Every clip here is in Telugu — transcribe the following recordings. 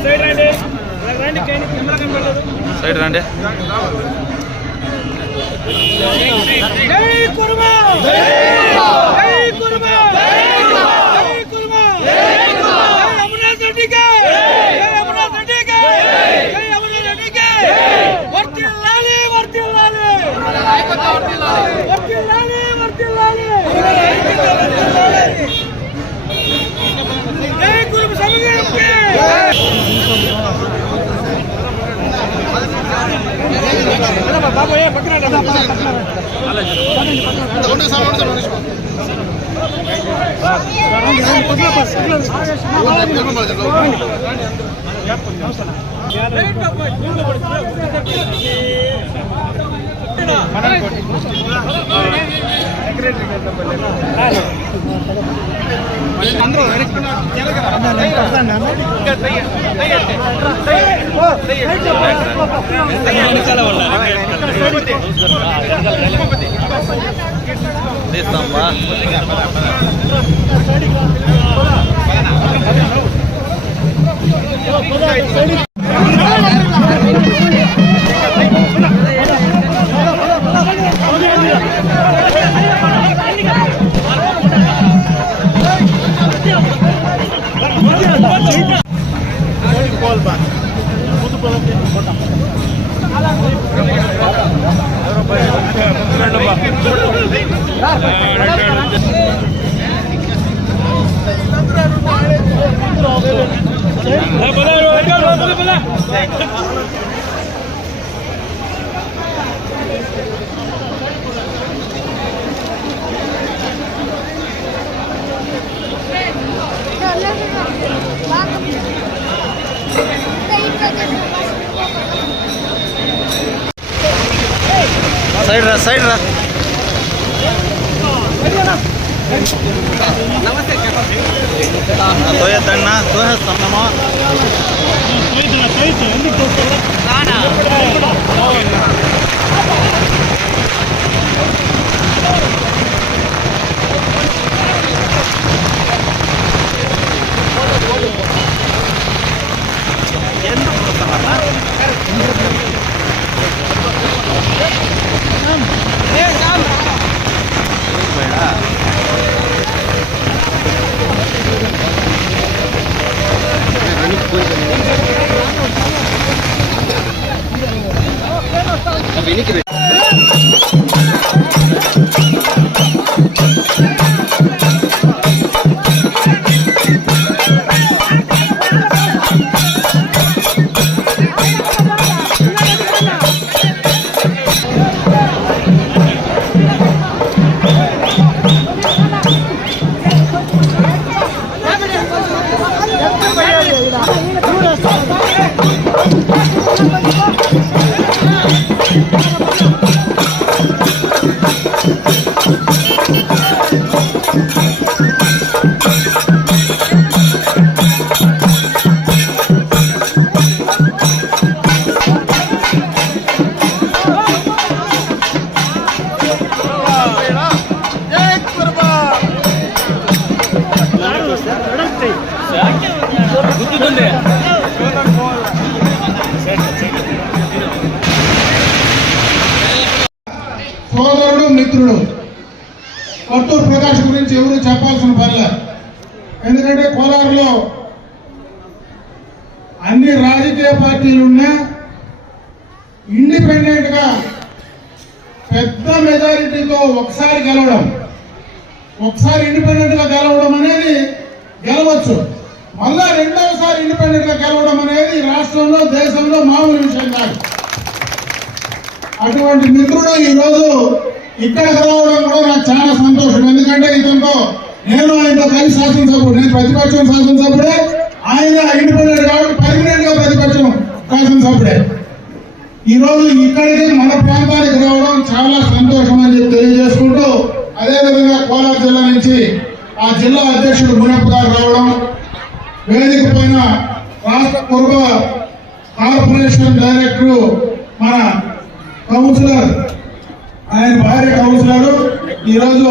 సైడ్ రండి. సైడ్ రా, సైడ్ రా. తోయద్దన్నా, తోయేస్తామా? సోదరుడు, మిత్రుడు కొత్తూరు ప్రకాష్ గురించి ఎవరు చెప్పాల్సిన పనిలే. ఎందుకంటే కోలారులో అన్ని రాజకీయ పార్టీలున్నా ఇండిపెండెంట్ గా పెద్ద మెజారిటీతో ఒకసారి గెలవడం, ఒకసారి ఇండిపెండెంట్ గా గెలవడం అనేది గెలవచ్చు. మళ్ళా రెండవసారి ఇండిపెండెంట్ గా గెలవడం అనేది రాష్ట్రంలో, దేశంలో మామూలు విషయం కాదు. అటువంటి మిత్రుడు ఈ రోజు ఇక్కడ రావడం కూడా నాకు చాలా సంతోషం. ఎందుకంటే ఇతనితో నేను ఆయనతో కలిసి శాసనసభ్యుడు, నేను ప్రతిపక్షం శాసనసభ్యుడే, ఆయన ఇండిపెండెంట్ కాబట్టి పర్మనెంట్ గా ప్రతిపక్షం శాసనసభ్యుడే. ఈ రోజు ఇక్కడికి మన ప్రాంతానికి రావడం చాలా సంతోషం అని చెప్పి తెలియజేసుకుంటూ, అదేవిధంగా కోలార్ జిల్లా నుంచి ఆ జిల్లా అధ్యక్షుడు మునప్ప గారు రావడం, వేదిక పైన రాష్ట్ర పూర్వ కార్పొరేషన్ డైరెక్టర్ మన కౌన్సిలర్, ఆయన భార్య కౌన్సిలర్, ఈ రోజు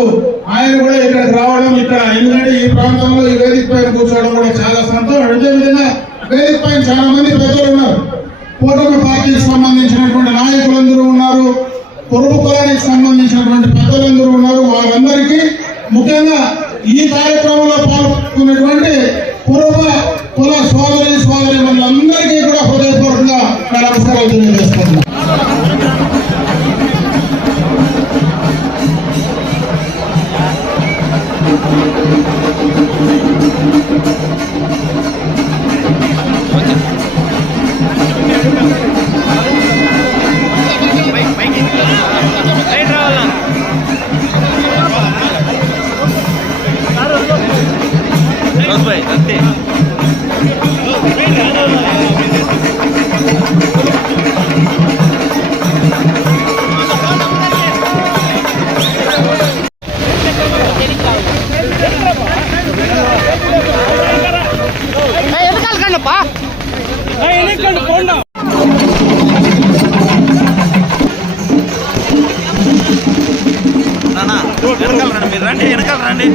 ఆయన కూడా ఇక్కడికి రావడం, ఇక్కడ ఎందుకంటే ఈ ప్రాంతంలో ఈ వేదిక పైన కూర్చోవడం కూడా చాలా సంతోషం. అదేవిధంగా వేదిక పైన చాలా మంది పెద్దలు ఉన్నారు. కూటమి పార్టీకి సంబంధించినటువంటి నాయకులందరూ ఉన్నారు. పొరుగు కులానికి సంబంధించినటువంటి పెద్దలందరూ ఉన్నారు. వారందరికీ ముఖ్యంగా ఈ కార్యక్రమంలో పాల్గొన్నటువంటి కుల సోదరి సోదరీమణులందరికీ కూడా హృదయపూర్వకంగా నమస్కారాలు తెలియజేస్తున్నాను. అంతే మీరు రండి, వెనకాల రండి.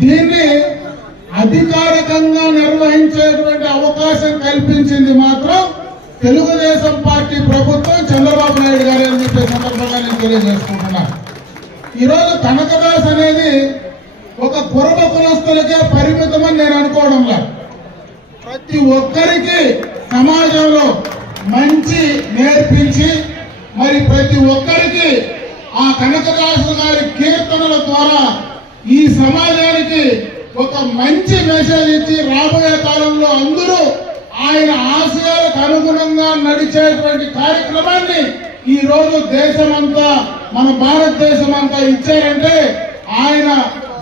దీన్ని అధికారికంగా నిర్వహించేటువంటి అవకాశం కల్పించింది మాత్రం తెలుగుదేశం పార్టీ ప్రభుత్వం, చంద్రబాబు నాయుడు గారు అని చెప్పే సందర్భంగా నేను తెలియజేసుకుంటున్నాను. ఈరోజు కనకదాస్ అనేది ఒక కురబ కులస్తులకే పరిమితమని నేను అనుకోవడం లేదు. ప్రతి ఒక్కరికి సమాజంలో మంచి నేర్పించి మరి ప్రతి ఒక్కరికి ఆ కనకదాసు గారి కీర్తనల ద్వారా ఈ సమాజానికి ఒక మంచి మెసేజ్ ఇచ్చి రాబోయే కాలంలో అందరూ ఆయన ఆశయాలకు అనుగుణంగా నడిచేటువంటి కార్యక్రమాన్ని ఈ రోజు దేశమంతా మన భారతదేశం అంతా ఇచ్చారంటే ఆయన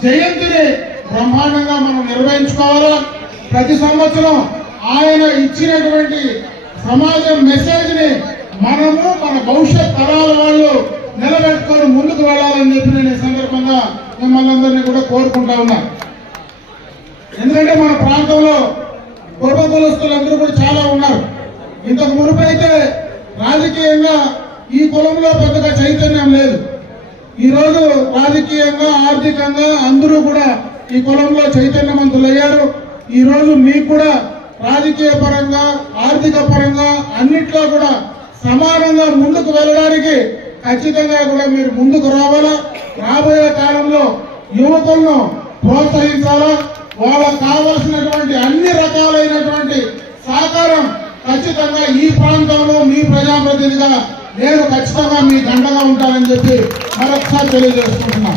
జయంతిని బ్రహ్మాండంగా మనం నిర్వహించుకోవాలా. ప్రతి సంవత్సరం ఆయన ఇచ్చినటువంటి సమాజం మెసేజ్ ని మనము మన భవిష్యత్ తరాల వాళ్ళు నిలబెట్టుకొని ముందుకు వెళ్ళాలని చెప్పి నేను ఈ సందర్భంగా మిమ్మల్ని అందరినీ కూడా కోరుకుంటా ఉన్నా. ఎందుకంటే మన ప్రాంతంలో పూర్వ కులస్తులందరూ కూడా చాలా ఉన్నారు. ఇంతకు మునుపు అయితే రాజకీయంగా ఈ కులంలో పెద్దగా చైతన్యం లేదు. ఈ రోజు రాజకీయంగా ఆర్థికంగా అందరూ కూడా ఈ కులంలో చైతన్యవంతులయ్యారు. ఈ రోజు మీకు కూడా రాజకీయ పరంగా ఆర్థిక పరంగా అన్నిట్లో కూడా సమానంగా ముందుకు వెళ్ళడానికి ఖచ్చితంగా కూడా మీరు ముందుకు రావాలా. రాబోయే కాలంలో యువకులను ప్రోత్సహించాలా. వాళ్ళకు కావలసినటువంటి అన్ని రకాలైనటువంటి సహకారం ఖచ్చితంగా ఈ ప్రాంతంలో మీ ప్రజాప్రతినిధిగా నేను ఖచ్చితంగా మీ దండగా ఉంటానని చెప్పి మరొకసారి తెలియజేసుకుంటున్నా.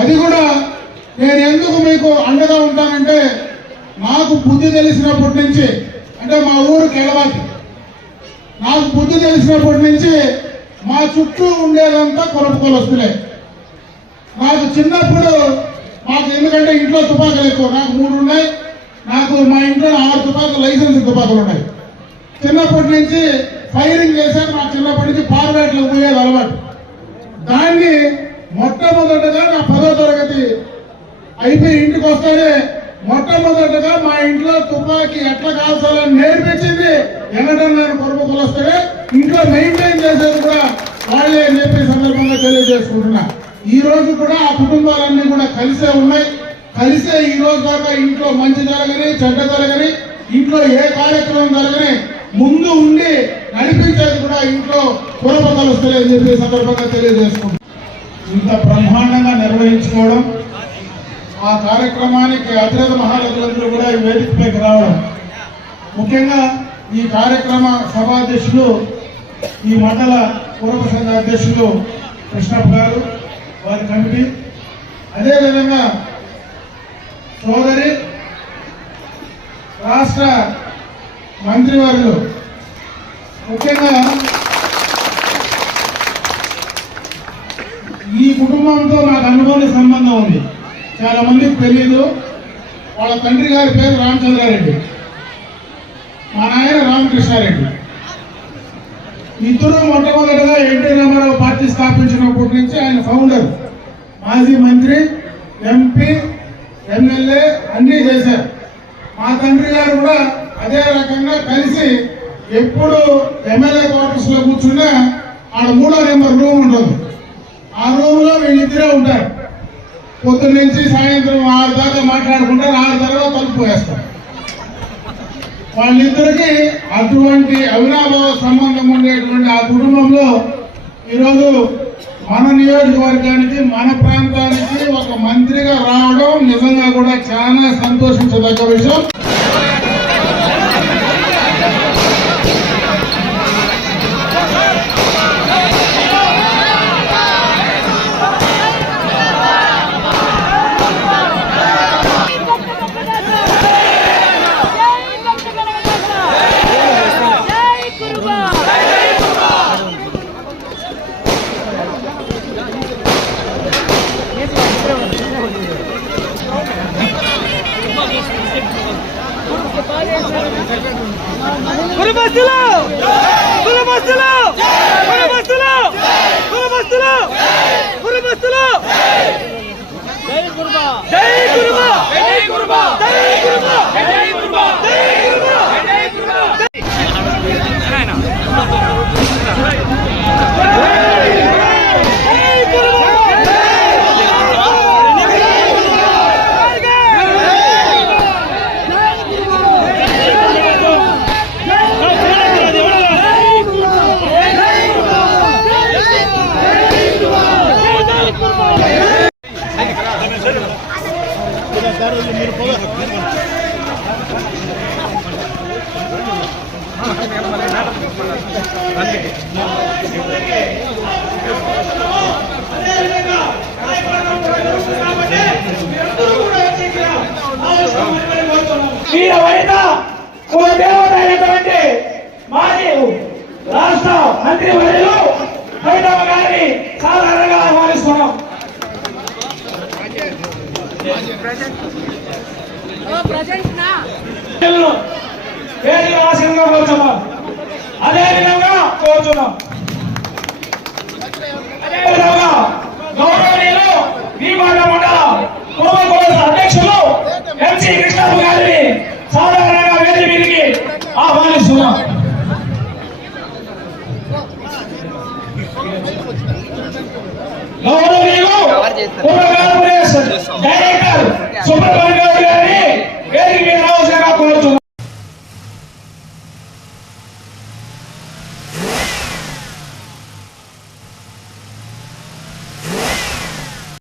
అది కూడా నేను ఎందుకు మీకు అండగా ఉంటానంటే నాకు బుద్ధి తెలిసినప్పటి నుంచి, అంటే మా ఊరు కెళవాకి, నాకు బుద్ధి తెలిసినప్పటి నుంచి మా చుట్టూ ఉండేదంతా కులస్తులే. నాకు చిన్నప్పుడు మాకు ఎందుకంటే ఇంట్లో తుపాకులు ఎక్కువ, నాకు 3 ఉన్నాయి. నాకు మా ఇంట్లో 6 తుపాకులు లైసెన్స్ తుపాకులు ఉన్నాయి. చిన్నప్పటి నుంచి ఫైరింగ్ చేశాను. నాకు చిన్నప్పటి నుంచి పార్వేట్లకు పోయేది అలవాటు. దాన్ని మొట్టమొదటగా నా 10వ తరగతి అయిపోయి ఇంటికి వస్తానే మొట్టమొదటగా మా ఇంట్లో తుపాకీ ఎట్లా కాల్చాలని నేర్పించింది వెంకటన్న కొడుకు కులొస్తే ఇంట్లో మెయింటైన్ చేసేది కూడా వాళ్ళే అని చెప్పి సందర్భంగా తెలియజేసుకుంటున్నా. ఈ రోజు కూడా ఆ కుటుంబాలన్నీ కూడా కలిసే ఉన్నాయి. కలిసే ఈ రోజు దాకా ఇంట్లో మంచి జరగని చెడ్డ జరగని ఇంట్లో ఏ కార్యక్రమం జరగని ముందు ఉండి నడిపించేది కూడా ఇంట్లో కులప కలుస్తాయి అని చెప్పి సందర్భంగా తెలియజేసుకుంటున్నాం. ఇంత బ్రహ్మాండంగా నిర్వహించుకోవడం, ఆ కార్యక్రమానికి అతిరథ మహారథులందరూ కూడా ఈ వేదికపైకి రావడం, ముఖ్యంగా ఈ కార్యక్రమ సభాధ్యక్షులు ఈ మండల పూర్వ సంఘ అధ్యక్షులు కృష్ణప్ప గారు, వారి కమిటీ, అదేవిధంగా సోదరి రాష్ట్ర మంత్రివర్యులు, ముఖ్యంగా ఈ కుటుంబంతో నాకు అనుభవ సంబంధం ఉంది. చాలా మందికి తెలియదు. వాళ్ళ తండ్రి గారి పేరు రామచంద్రారెడ్డి, మా నాయన రామకృష్ణారెడ్డి. ఇద్దరు మొట్టమొదటిగా ఎన్టీ రామారావు పార్టీ స్థాపించినప్పటి నుంచి ఆయన ఫౌండర్, మాజీ మంత్రి, ఎంపీ, ఎమ్మెల్యే అన్నీ చేశారు. మా తండ్రి గారు కూడా అదే రకంగా కలిసి ఎప్పుడు ఎమ్మెల్యే క్వార్టర్స్ లో కూర్చున్నా ఆడ 3వ నెంబర్ రూమ్ ఉంటుంది. ఆ రూమ్ లో వీళ్ళిద్దరే ఉంటారు. పొద్దున్న నుంచి సాయంత్రం 6 దాకా మాట్లాడుకుంటారు. 6 తర్వాత తలుపు వేస్తారు. వాళ్ళిద్దరికి అటువంటి అవినాభావ సంబంధం ఉండేటువంటి ఆ కుటుంబంలో ఈరోజు మన నియోజకవర్గానికి మన ప్రాంతానికి ఒక మంత్రిగా రావడం నిజంగా కూడా చాలా సంతోషించదగ్గ విషయం. వీర వనిత కులదేవత అయినటువంటి మాజీ రాష్ట్ర మంత్రి వర్యులు కవితమ్మ గారిని సాధారణంగా ఆహ్వానిస్తున్నాం. వేదిక ఆశీర్వాదంగా కోరుతున్నాం. అదేవిధంగా కోరుతున్నాం. అదేవిధంగా గౌరవనీయులు భీమాల మండల కుటుంబ కోర్సు అధ్యక్షులు ఎంసీ కృష్ణప్ప గారిని సాధారణంగా వేదిక మీదకి ఆహ్వానిస్తున్నాం. గౌరవనీయులు డైరెక్టర్ సుబ్రహ్మణ్యం